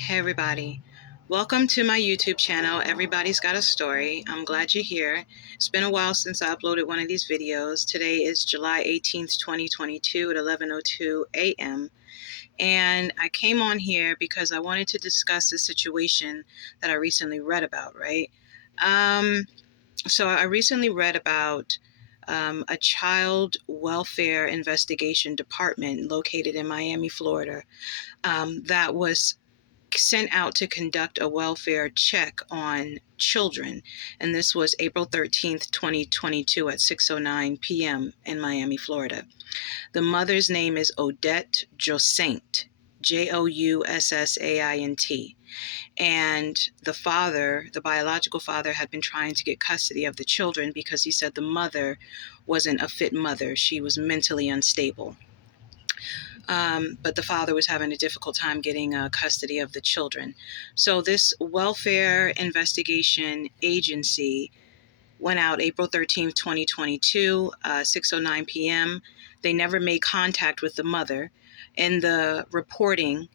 Hey everybody, welcome to my YouTube channel. Everybody's got a story. I'm glad you're here. It's been a while since I uploaded one of these videos. Today is July 18th, 2022 at 11:02 a.m. And I came on here because I wanted to discuss a situation that I recently read about, right? So I recently read about a child welfare investigation department located in Miami, Florida, that was sent out to conduct a welfare check on children. And this was April 13th, 2022 at 6:09 p.m. in Miami, Florida. The mother's name is Odette Joussaint, Joussaint. And the father, the biological father, had been trying to get custody of the children because he said the mother wasn't a fit mother. She was mentally unstable. But the father was having a difficult time getting custody of the children. So this welfare investigation agency went out April 13th, 2022, 6:09 p.m. They never made contact with the mother. In the reporting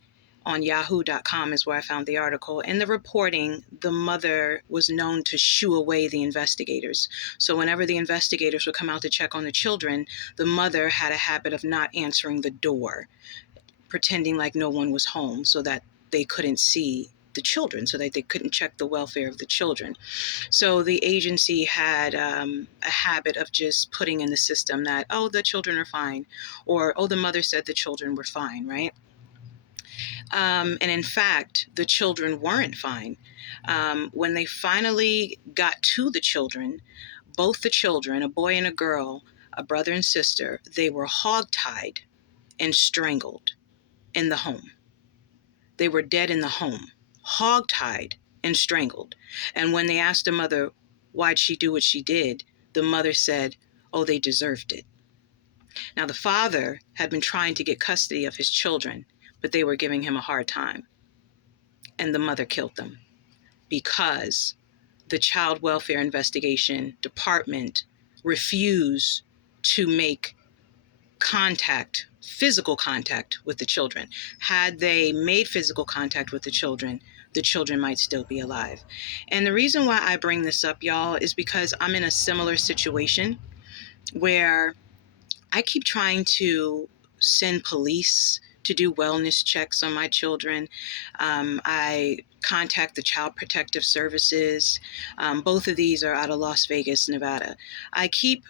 on yahoo.com is where I found the article. In the reporting, the mother was known to shoo away the investigators. So whenever the investigators would come out to check on the children, the mother had a habit of not answering the door, pretending like no one was home so that they couldn't see the children, so that they couldn't check the welfare of the children. So the agency had a habit of just putting in the system that, oh, the children are fine, or, oh, the mother said the children were fine, right? And in fact, the children weren't fine. When they finally got to the children, both the children, a boy and a girl, a brother and sister, they were hogtied and strangled in the home. They were dead in the home, hogtied and strangled. And when they asked the mother, why'd she do what she did? The mother said, oh, they deserved it. Now, the father had been trying to get custody of his children, but they were giving him a hard time. And the mother killed them because the Child Welfare Investigation Department refused to make contact, physical contact with the children. Had they made physical contact with the children might still be alive. And the reason why I bring this up, y'all, is because I'm in a similar situation where I keep trying to send police to do wellness checks on my children. I contact the Child Protective Services. Both of these are out of Las Vegas, Nevada. I keep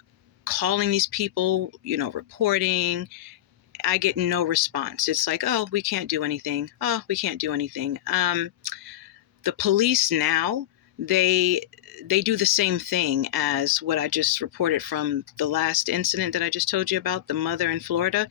calling these people, reporting. I get no response. It's like, oh, we can't do anything. Oh, we can't do anything. The police now, they do the same thing as what I just reported from the last incident that I just told you about, the mother in Florida.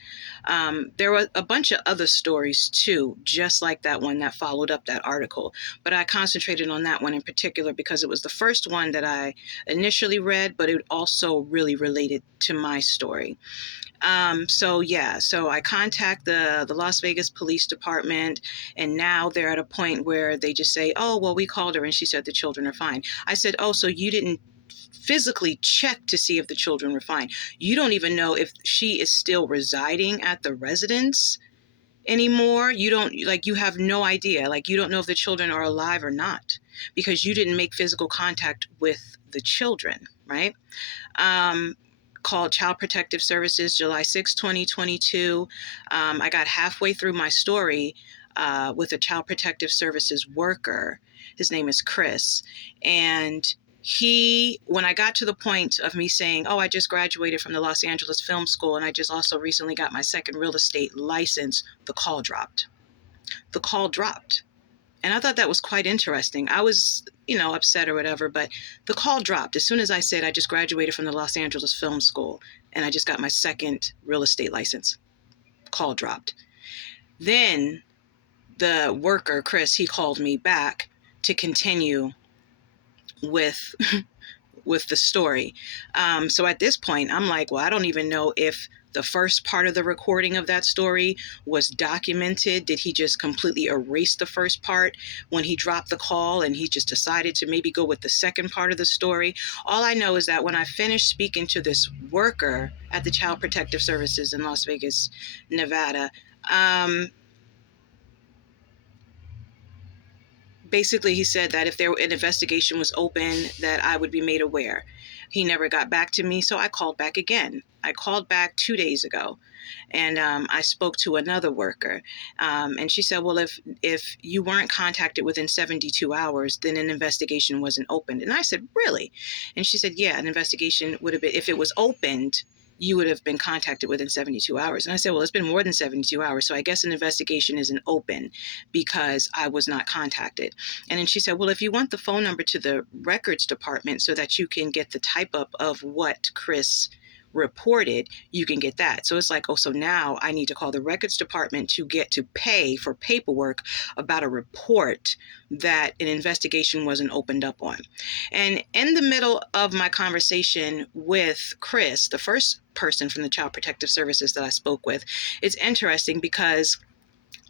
There were a bunch of other stories too, just like that one that followed up that article. But I concentrated on that one in particular because it was the first one that I initially read, but it also really related to my story. So I contact the Las Vegas Police Department, and now they're at a point where they just say, oh, well, we called her and she said the children are fine. I said, oh, so you didn't physically check to see if the children were fine. You don't even know if she is still residing at the residence anymore. You have no idea. Like, you don't know if the children are alive or not because you didn't make physical contact with the children, right? Called Child Protective Services, July 6, 2022. I got halfway through my story with a Child Protective Services worker. His name is Chris. And when I got to the point of me saying, oh, I just graduated from the Los Angeles Film School and I just also recently got my second real estate license, the call dropped. The call dropped. And I thought that was quite interesting. I was, upset or whatever, but the call dropped. As soon as I said I just graduated from the Los Angeles Film School and I just got my second real estate license, call dropped. Then the worker, Chris, he called me back to continue with with the story. So at this point, I'm like, well, I don't even know if the first part of the recording of that story was documented. Did he just completely erase the first part when he dropped the call and he just decided to maybe go with the second part of the story? All I know is that when I finished speaking to this worker at the Child Protective Services in Las Vegas, Nevada, basically he said that if an investigation was open, that I would be made aware. He never got back to me, so I called back again. I called back 2 days ago, and I spoke to another worker, and she said, well, if you weren't contacted within 72 hours, then an investigation wasn't opened. And I said, really? And she said, yeah, an investigation would have been, if it was opened, you would have been contacted within 72 hours. And I said, well, it's been more than 72 hours, so I guess an investigation isn't open because I was not contacted. And then she said, well, if you want the phone number to the records department so that you can get the type up of what Chris reported, you can get that. So it's like, oh, so now I need to call the records department to get to pay for paperwork about a report that an investigation wasn't opened up on. And in the middle of my conversation with Chris, the first person from the Child Protective Services that I spoke with, it's interesting because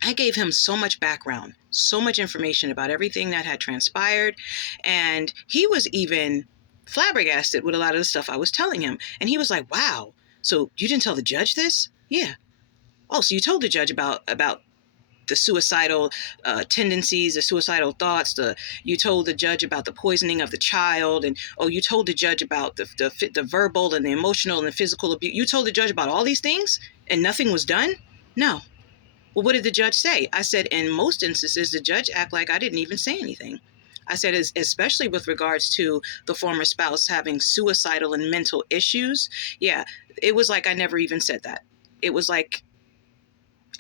I gave him so much background, so much information about everything that had transpired. And he was even flabbergasted with a lot of the stuff I was telling him. And he was like, wow, so you didn't tell the judge this? Yeah. Oh, so you told the judge about the suicidal tendencies, the suicidal thoughts. You told the judge about the poisoning of the child, and you told the judge about the verbal and the emotional and the physical abuse. You told the judge about all these things, and nothing was done? No. Well, what did the judge say? I said, in most instances, the judge act like I didn't even say anything. I said, especially with regards to the former spouse having suicidal and mental issues. Yeah, it was like I never even said that. It was like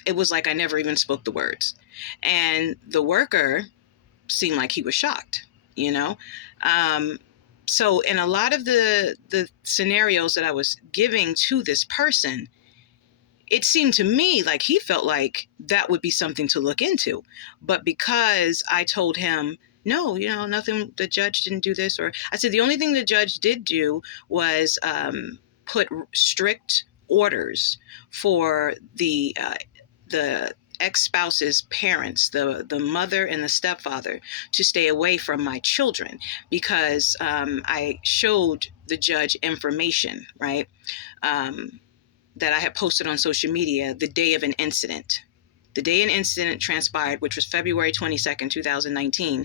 I never even spoke the words. And the worker seemed like he was shocked, you know? So in a lot of the scenarios that I was giving to this person, it seemed to me like he felt like that would be something to look into. But because I told him, no, nothing, the judge didn't do this, or I said the only thing the judge did do was put strict orders for the ex-spouse's parents, the mother and the stepfather, to stay away from my children because I showed the judge information, right? That I had posted on social media the day of an incident. The day an incident transpired, which was February 22nd, 2019,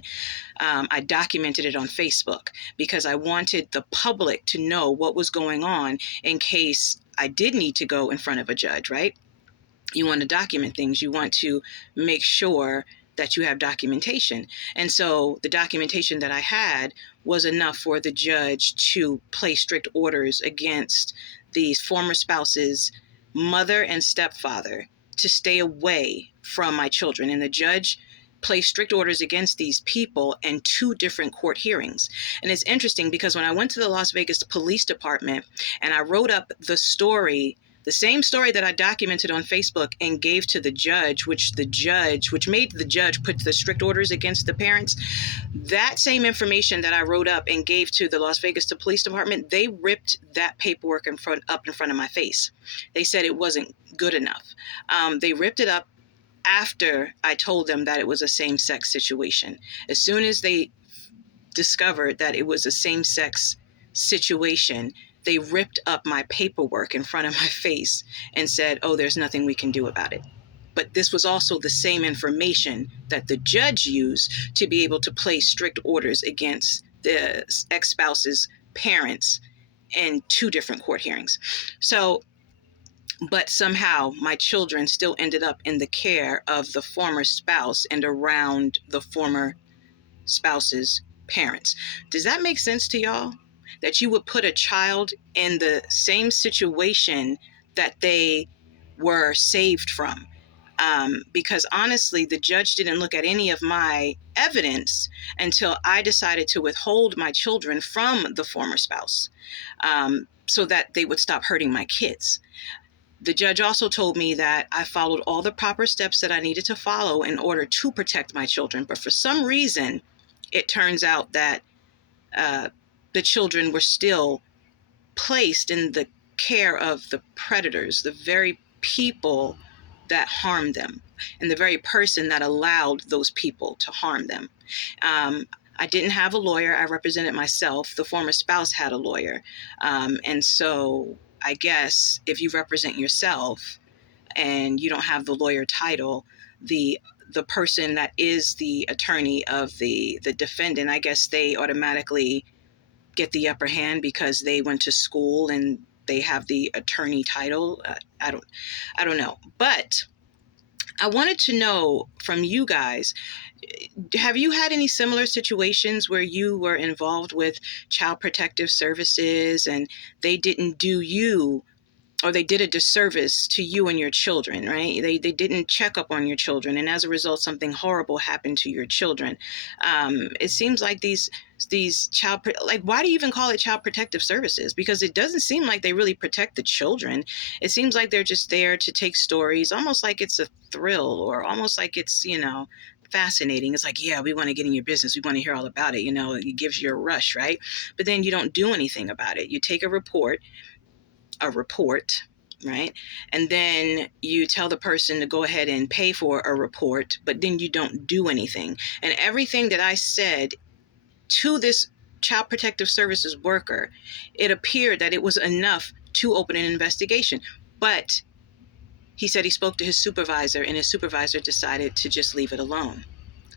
I documented it on Facebook because I wanted the public to know what was going on in case I did need to go in front of a judge, right? You want to document things. You want to make sure that you have documentation. And so the documentation that I had was enough for the judge to place strict orders against these former spouses, mother and stepfather, to stay away from my children. And the judge placed strict orders against these people in 2 different court hearings. And it's interesting because when I went to the Las Vegas Police Department and I wrote up the story, the same story that I documented on Facebook and gave to the judge, which made the judge put the strict orders against the parents, that same information that I wrote up and gave to the Las Vegas Police Department, they ripped that paperwork up in front of my face. They said it wasn't good enough. They ripped it up after I told them that it was a same-sex situation. As soon as they discovered that it was a same-sex situation, they ripped up my paperwork in front of my face and said, oh, there's nothing we can do about it. But this was also the same information that the judge used to be able to place strict orders against the ex-spouse's parents in 2 different court hearings. So, but somehow my children still ended up in the care of the former spouse and around the former spouse's parents. Does that make sense to y'all? That you would put a child in the same situation that they were saved from? Because honestly, the judge didn't look at any of my evidence until I decided to withhold my children from the former spouse, so that they would stop hurting my kids. The judge also told me that I followed all the proper steps that I needed to follow in order to protect my children. But for some reason, it turns out that the children were still placed in the care of the predators, the very people that harmed them, and the very person that allowed those people to harm them. I didn't have a lawyer. I represented myself. The former spouse had a lawyer. And so I guess if you represent yourself and you don't have the lawyer title, the the person that is the attorney of the defendant, I guess they automatically get the upper hand because they went to school and they have the attorney title. I don't know. But I wanted to know from you guys, have you had any similar situations where you were involved with Child Protective Services and they didn't do you, or they did a disservice to you and your children, right? They didn't check up on your children, and as a result, something horrible happened to your children. It seems like these like, why do you even call it Child Protective Services? Because it doesn't seem like they really protect the children. It seems like they're just there to take stories, almost like it's a thrill, or almost like it's, fascinating. It's like, yeah, we want to get in your business. We want to hear all about it. It gives you a rush, right? But then you don't do anything about it. You take a report, right? And then you tell the person to go ahead and pay for a report, but then you don't do anything. And everything that I said to this Child Protective Services worker, it appeared that it was enough to open an investigation. But he said he spoke to his supervisor, and his supervisor decided to just leave it alone,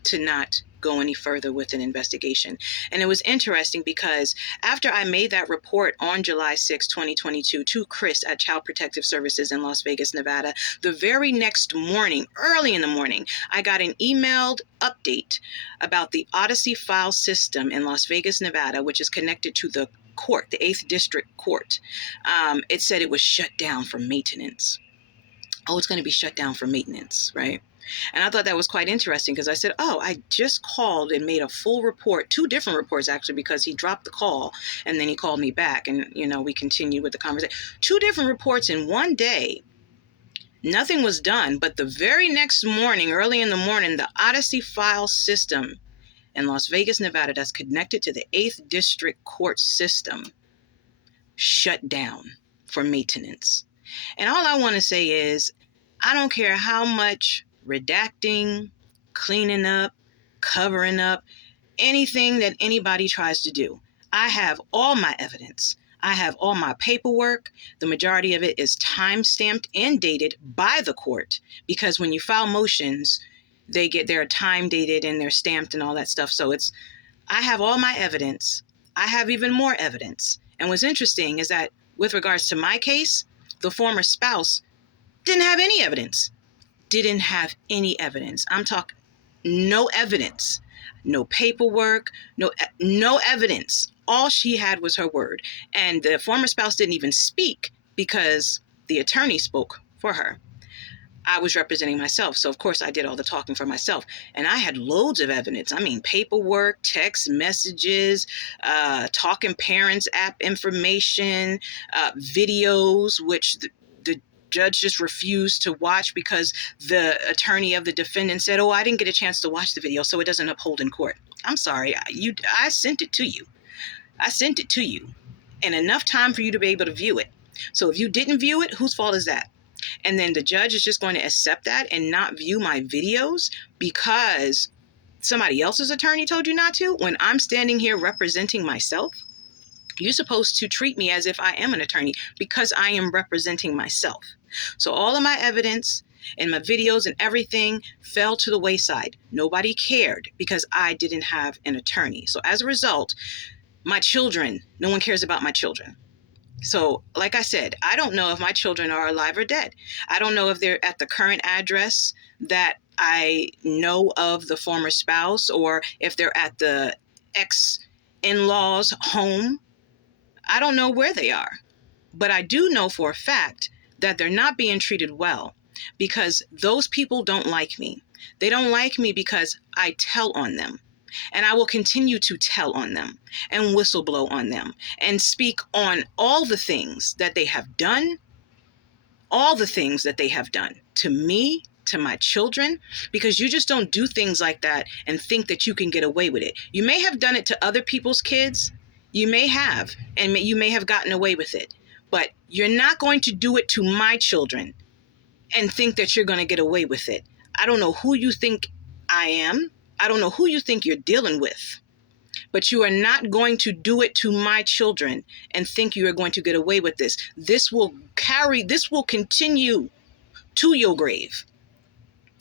to not go any further with an investigation. And it was interesting because after I made that report on July 6, 2022 to Chris at Child Protective Services in Las Vegas, Nevada, the very next morning, early in the morning, I got an emailed update about the Odyssey file system in Las Vegas, Nevada, which is connected to the court, the 8th District Court. It said it was shut down for maintenance. Oh, it's going to be shut down for maintenance, right? And I thought that was quite interesting because I said, oh, I just called and made a full report, 2 different reports actually, because he dropped the call and then he called me back and, we continued with the conversation. 2 different reports in one day. Nothing was done. But the very next morning, early in the morning, the Odyssey file system in Las Vegas, Nevada, that's connected to the 8th District Court system, shut down for maintenance. And all I want to say is, I don't care how much redacting, cleaning up, covering up, anything that anybody tries to do. I have all my evidence. I have all my paperwork. The majority of it is time-stamped and dated by the court, because when you file motions, they're time-dated and they're stamped and all that stuff. So I have all my evidence. I have even more evidence. And what's interesting is that with regards to my case, the former spouse didn't have any evidence. Didn't have any evidence. I'm talking no evidence, no paperwork, no evidence. All she had was her word. And the former spouse didn't even speak because the attorney spoke for her. I was representing myself. So of course I did all the talking for myself. And I had loads of evidence. I mean, paperwork, text messages, talking parents app information, videos, which the judge just refused to watch because the attorney of the defendant said, oh, I didn't get a chance to watch the video, so it doesn't uphold in court. I'm sorry. I sent it to you. I sent it to you. And enough time for you to be able to view it. So if you didn't view it, whose fault is that? And then the judge is just going to accept that and not view my videos because somebody else's attorney told you not to, when I'm standing here representing myself? You're supposed to treat me as if I am an attorney because I am representing myself. So all of my evidence and my videos and everything fell to the wayside. Nobody cared because I didn't have an attorney. So as a result, my children, no one cares about my children. So, like I said, I don't know if my children are alive or dead. I don't know if they're at the current address that I know of the former spouse, or if they're at the ex-in-law's home. I don't know where they are. But I do know for a fact that they're not being treated well because those people don't like me. They don't like me because I tell on them. And I will continue to tell on them and whistleblow on them and speak on all the things that they have done, to me, to my children, because you just don't do things like that and think that you can get away with it. You may have done it to other people's kids. You may have, and you may have gotten away with it, but you're not going to do it to my children and think that you're going to get away with it. I don't know who you think I am. I don't know who you think you're dealing with, but you are not going to do it to my children and think you are going to get away with this. This will continue to your grave.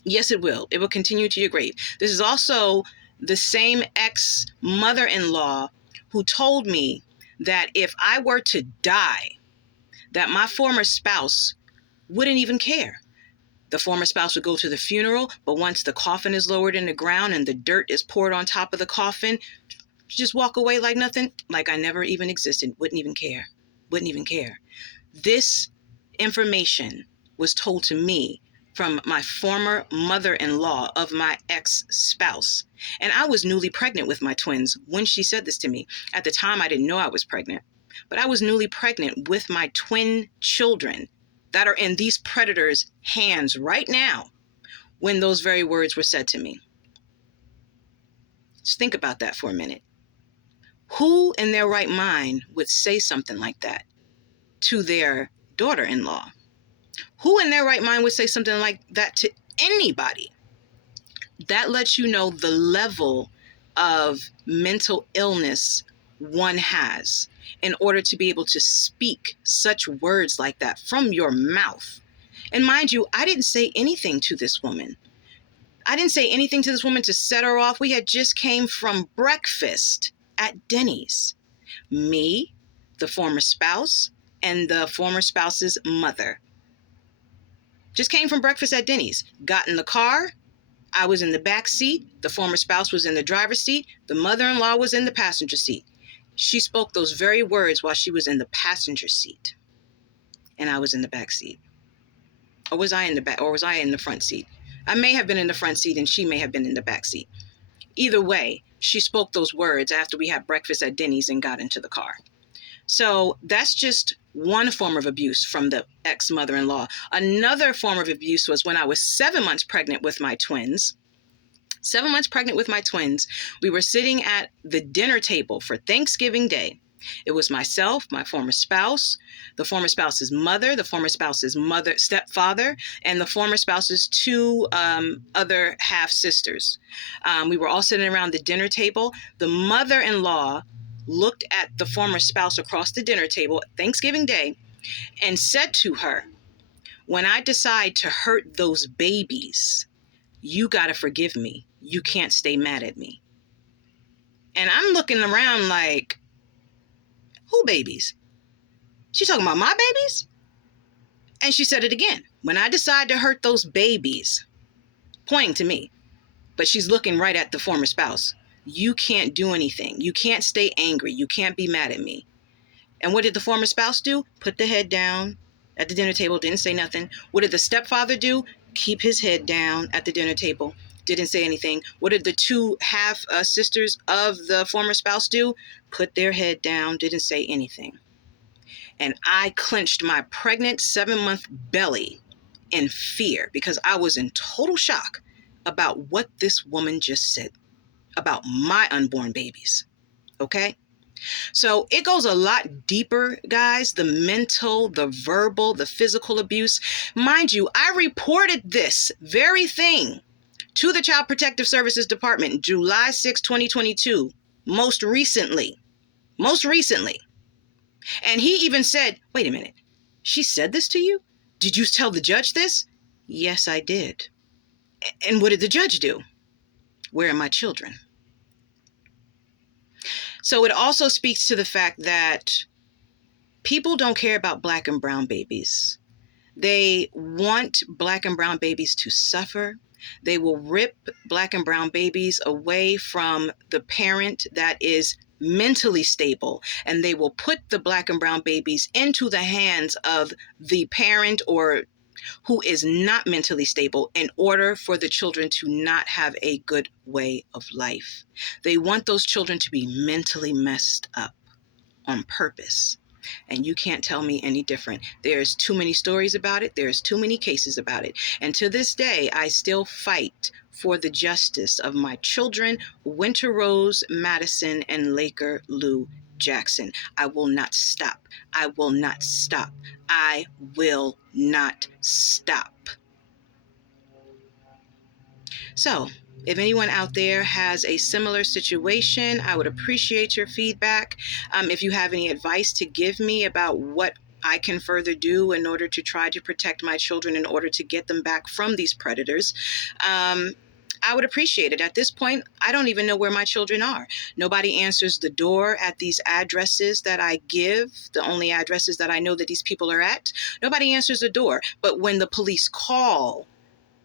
Yes, it will. It will continue to your grave. This is also the same ex-mother-in-law who told me that if I were to die, that my former spouse wouldn't even care. The former spouse would go to the funeral, but once the coffin is lowered in the ground and the dirt is poured on top of the coffin, just walk away like nothing, like I never even existed, wouldn't even care, wouldn't even care. This information was told to me from my former mother-in-law of my ex-spouse. And I was newly pregnant with my twins when she said this to me. At the time, I didn't know I was pregnant, but I was newly pregnant with my twin children that are in these predators' hands right now when those very words were said to me. Just think about that for a minute. Who in their right mind would say something like that to their daughter-in-law? Who in their right mind would say something like that to anybody? That lets you know the level of mental illness one has in order to be able to speak such words like that from your mouth. And mind you, I didn't say anything to this woman. I didn't say anything to this woman to set her off. We had just came from breakfast at Denny's. Me, the former spouse, and the former spouse's mother. Just came from breakfast at Denny's. Got in the car. I was in the back seat. The former spouse was in the driver's seat. The mother-in-law was in the passenger seat. She spoke those very words while she was in the passenger seat. And I was in the back seat. Or was I in the back? Or was I in the front seat? I may have been in the front seat and she may have been in the back seat. Either way, she spoke those words after we had breakfast at Denny's and got into the car. So that's just one form of abuse from the ex-mother-in-law. Another form of abuse was when I was 7 months pregnant with my twins. 7 months pregnant with my twins. We were sitting at the dinner table for Thanksgiving Day. It was myself, my former spouse, the former spouse's mother, the former spouse's mother, stepfather, and the former spouse's two other half sisters. We were all sitting around the dinner table. The mother-in-law looked at the former spouse across the dinner table Thanksgiving Day and said to her, "When I decide to hurt those babies, you got to forgive me. You can't stay mad at me." And I'm looking around like, who babies? She's talking about my babies? And she said it again. "When I decide to hurt those babies," pointing to me, but she's looking right at the former spouse. "You can't do anything. You can't stay angry. You can't be mad at me." And what did the former spouse do? Put the head down at the dinner table, didn't say nothing. What did the stepfather do? Keep his head down at the dinner table, didn't say anything. What did the two half sisters of the former spouse do? Put their head down, didn't say anything. And I clenched my pregnant 7-month belly in fear because I was in total shock about what this woman just said about my unborn babies. Okay? So it goes a lot deeper, guys. The mental, the verbal, the physical abuse. Mind you, I reported this very thing to the Child Protective Services Department July 6, 2022, most recently. And he even said, "Wait a minute, she said this to you? Did you tell the judge this?" Yes, I did. And what did the judge do? Where are my children? So it also speaks to the fact that people don't care about Black and brown babies. They want Black and brown babies to suffer. They will rip Black and brown babies away from the parent that is mentally stable, and they will put the Black and brown babies into the hands of the parent or who is not mentally stable in order for the children to not have a good way of life. They want those children to be mentally messed up on purpose. And you can't tell me any different. There's too many stories about it. There's too many cases about it. And to this day, I still fight for the justice of my children, Winter Rose Madison and Laker Lou Jackson. I will not stop. I will not stop. I will not stop. So, if anyone out there has a similar situation, I would appreciate your feedback. If you have any advice to give me about what I can further do in order to try to protect my children, in order to get them back from these predators, I would appreciate it. At this point, I don't even know where my children are. Nobody answers the door at these addresses that I give, the only addresses that I know that these people are at. Nobody answers the door. But when the police call,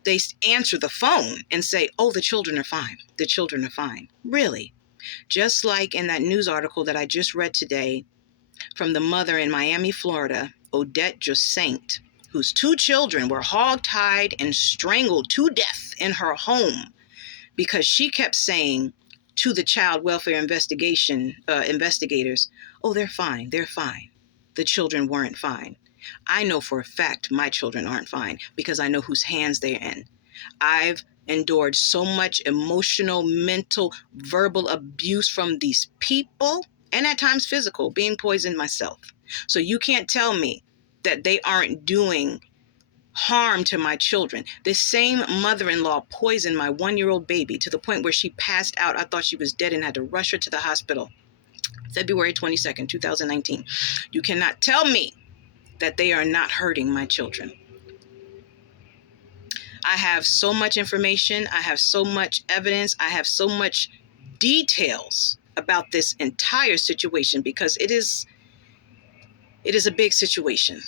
they answer the phone and say, oh, the children are fine. The children are fine. Really? Just like in that news article that I just read today from the mother in Miami, Florida, Odette Josaint, whose 2 children were hogtied and strangled to death in her home because she kept saying to the child welfare investigators, oh, they're fine, they're fine. The children weren't fine. I know for a fact my children aren't fine because I know whose hands they're in. I've endured so much emotional, mental, verbal abuse from these people, and at times physical, being poisoned myself. So you can't tell me that they aren't doing harm to my children. This same mother-in-law poisoned my 1-year-old baby to the point where she passed out. I thought she was dead and had to rush her to the hospital. February 22nd, 2019. You cannot tell me that they are not hurting my children. I have so much information. I have so much evidence. I have so much details about this entire situation because it is a big situation.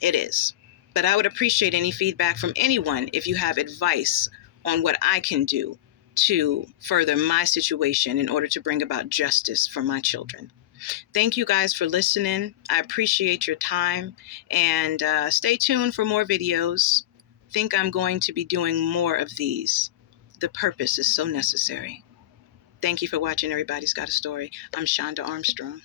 It is. But I would appreciate any feedback from anyone if you have advice on what I can do to further my situation in order to bring about justice for my children. Thank you guys for listening. I appreciate your time, and stay tuned for more videos. I think I'm going to be doing more of these. The purpose is so necessary. Thank you for watching Everybody's Got a Story. I'm Shonda Armstrong.